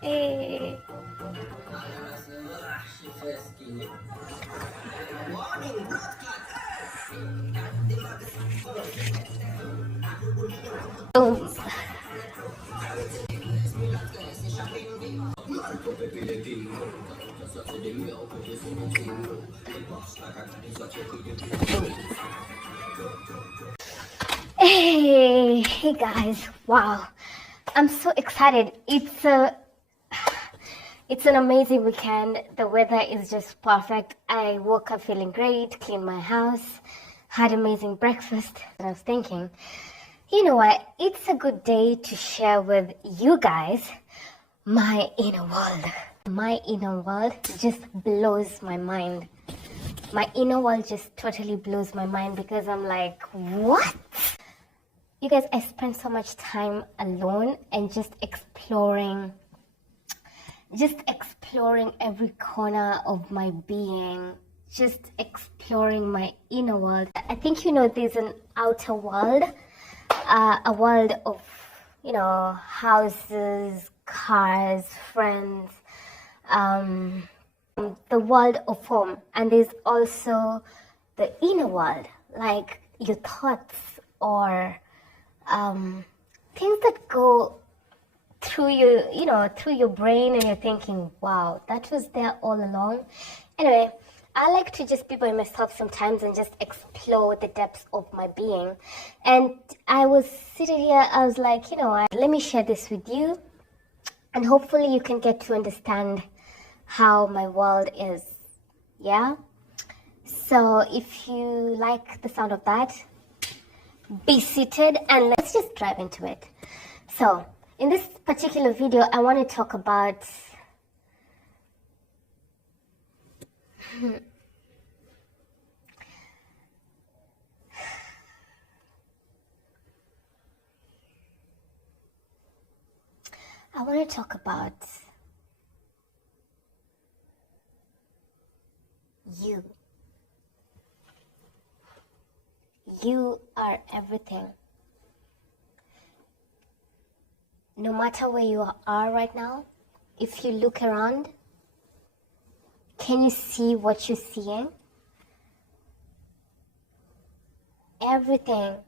Hey. Boom. Hey guys, wow. I'm so excited. It's an amazing weekend. The weather is just perfect. I woke up feeling great, cleaned my house, had amazing breakfast. And I was thinking, you know what? It's a good day to share with you guys my inner world. My inner world just blows my mind. My inner world just totally blows my mind because I'm like, what? You guys, I spent so much time alone and just exploring every corner of my being, just exploring my inner world. I think, there's an outer world, a world of, houses, cars, friends, the world of home. And there's also the inner world, like your thoughts or things that go through your brain, and you're thinking, wow, that was there all along. Anyway, I like to just be by myself sometimes and just explore the depths of my being. And I was sitting here, I was like, let me share this with you, and hopefully you can get to understand how my world is. Yeah, so if you like the sound of that, be seated and let's just dive into it. So in this particular video, I want to talk about you. You are everything. No matter where you are right now, if you look around, can you see what you're seeing? Everything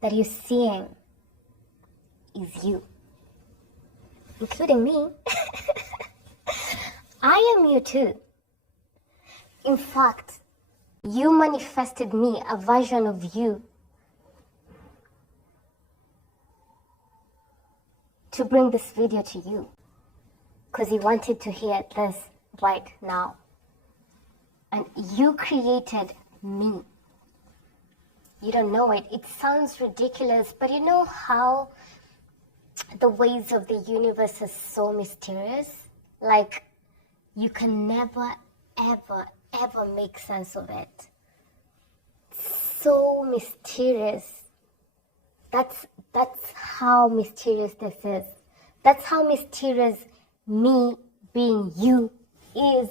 that you're seeing is you, including me. I am you too. In fact, you manifested me, a version of you, to bring this video to you, because you wanted to hear this right now. And you created me. You don't know it. It sounds ridiculous, but you know how the ways of the universe are so mysterious? Like, you can never, ever, ever make sense of it. So mysterious. That's how mysterious this is. That's how mysterious me being you is.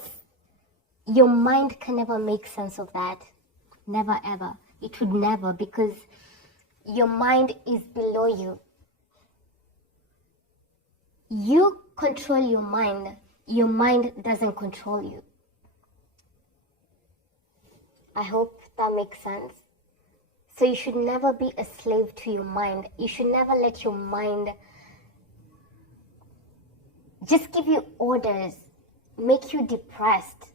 Your mind can never make sense of that. Never ever. It would never, because your mind is below you. You control your mind. Your mind doesn't control you. I hope that makes sense. So you should never be a slave to your mind. You should never let your mind just give you orders, make you depressed.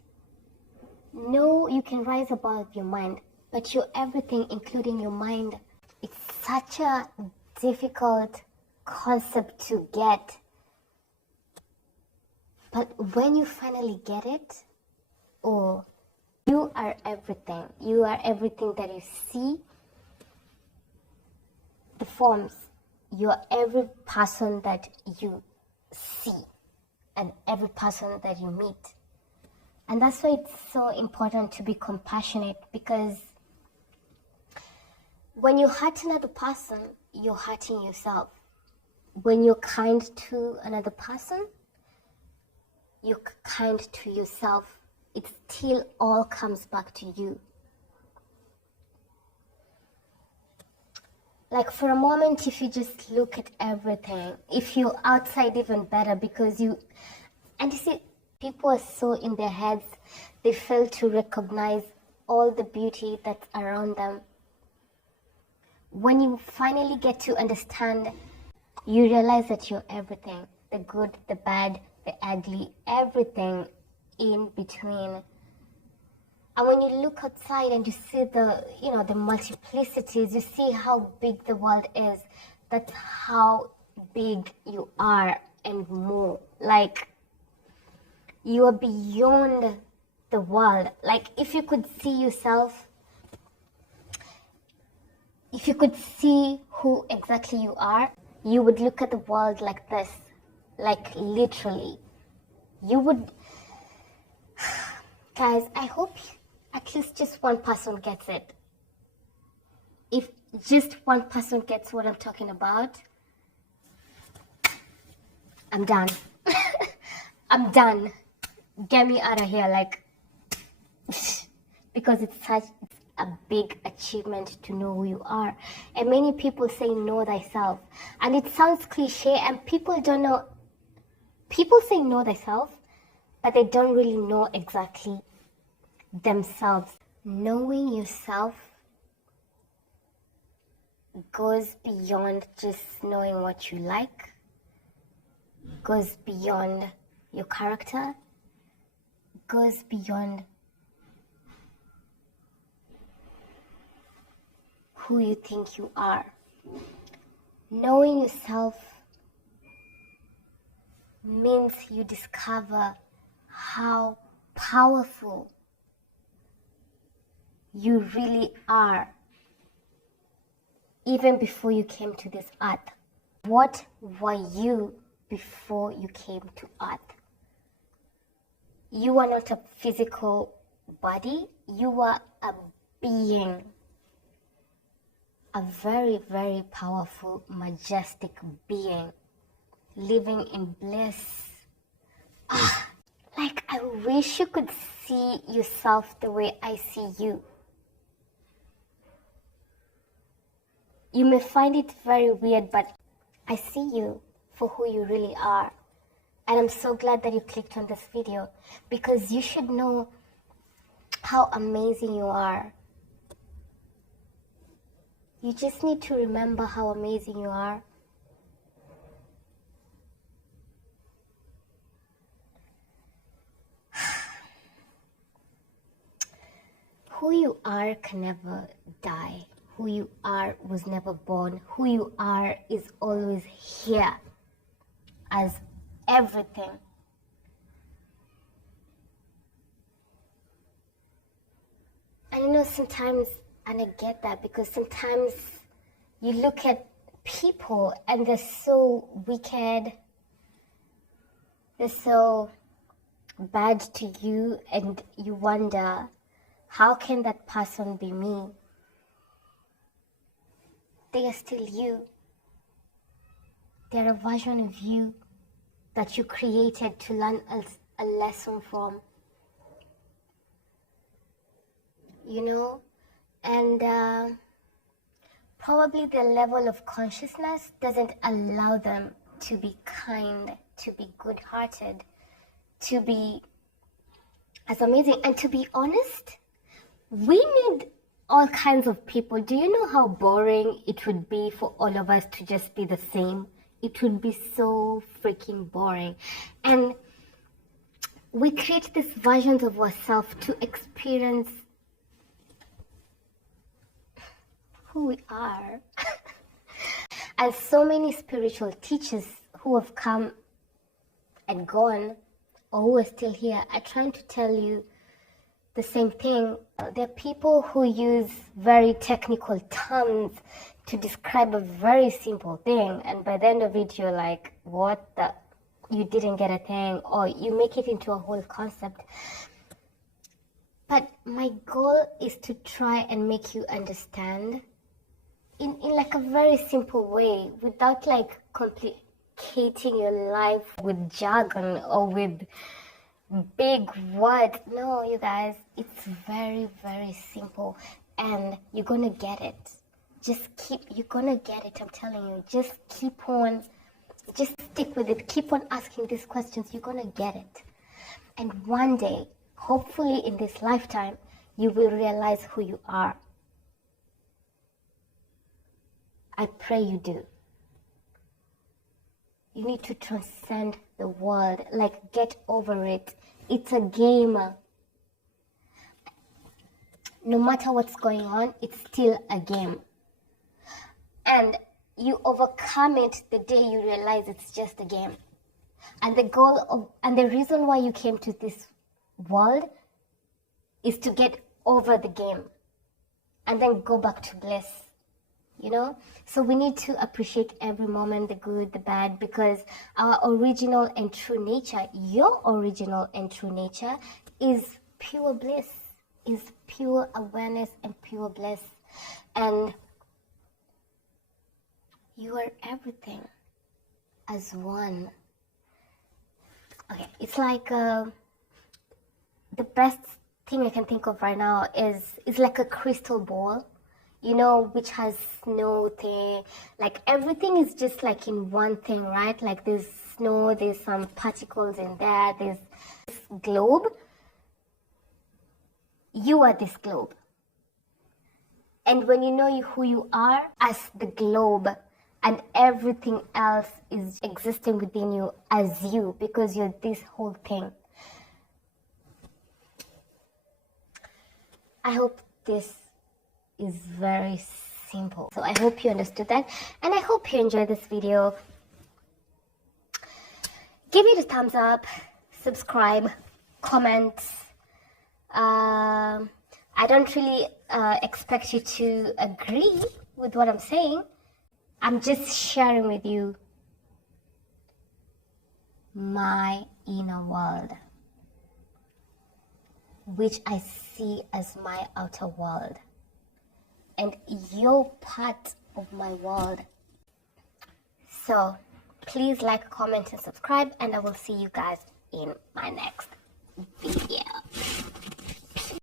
No, you can rise above your mind, but you're everything, including your mind. It's such a difficult concept to get. But when you finally get it, oh, you are everything. You are everything that you see. The forms. You are every person that you see and every person that you meet. And that's why it's so important to be compassionate, because when you hurt another person, you're hurting yourself. When you're kind to another person, you're kind to yourself. It still all comes back to you. Like for a moment, if you just look at everything, if you're outside, even better, because and you see, people are so in their heads, they fail to recognize all the beauty that's around them. When you finally get to understand, you realize that you're everything, the good, the bad, the ugly, everything in between. And when you look outside and you see the, the multiplicities, you see how big the world is. That's how big you are and more. Like, you are beyond the world. Like, if you could see yourself, if you could see who exactly you are, you would look at the world like this. Like, literally. You would... Guys, I hope at least just one person gets it. If just one person gets what I'm talking about, I'm done. I'm done. Get me out of here, like, because it's such a big achievement to know who you are. And many people say know thyself. And it sounds cliche, and people don't know. People say know thyself, but they don't really know exactly themselves. Knowing yourself goes beyond just knowing what you like, goes beyond your character, goes beyond who you think you are. Knowing yourself means you discover how powerful you really are, even before you came to this earth. What were you before you came to earth? You are not a physical body, you are a being. A very, very powerful, majestic being, living in bliss. Like, I wish you could see yourself the way I see you. You may find it very weird, but I see you for who you really are. And I'm so glad that you clicked on this video, because you should know how amazing you are. You just need to remember how amazing you are. Who you are can never die. Who you are was never born. Who you are is always here as everything. And sometimes, and I get that, because sometimes you look at people and they're so wicked, they're so bad to you, and you wonder, how can that person be me? They are still you. They're a version of you that you created to learn a lesson from. And probably their level of consciousness doesn't allow them to be kind, to be good-hearted, to be as amazing. And to be honest, we need all kinds of people. Do you know how boring it would be for all of us to just be the same? It would be so freaking boring. And we create these versions of ourselves to experience who we are. And so many spiritual teachers who have come and gone, or who are still here, are trying to tell you the same thing. There are people who use very technical terms to describe a very simple thing, and by the end of it, you're like, what the? You didn't get a thing, or you make it into a whole concept. But my goal is to try and make you understand in like a very simple way, without like complicating your life with jargon or with big words. No, you guys, it's very, very simple, and you're gonna get it. you're gonna get it, I'm telling you. Just stick with it. Keep on asking these questions. You're gonna get it. And one day, hopefully in this lifetime, you will realize who you are. I pray you do. You need to transcend the world, like get over it. It's a game. No matter what's going on, it's still a game. And you overcome it the day you realize it's just a game. And the reason why you came to this world is to get over the game and then go back to bliss. So we need to appreciate every moment, the good, the bad, because our original and true nature, your original and true nature, is pure bliss, is pure awareness and pure bliss. And you are everything as one. Okay, it's like the best thing I can think of right now is like a crystal ball, which has no thing. Like everything is just like in one thing, right? Like there's snow, there's some particles in there, there's this globe. You are this globe. And when you know who you are as the globe, and everything else is existing within you as you, because you're this whole thing. I hope this is very simple. So I hope you understood that, and I hope you enjoyed this video. Give it a thumbs up, subscribe, comment. I don't really expect you to agree with what I'm saying. I'm just sharing with you my inner world, which I see as my outer world, and you're part of my world. So please like, comment, and subscribe, and I will see you guys in my next video.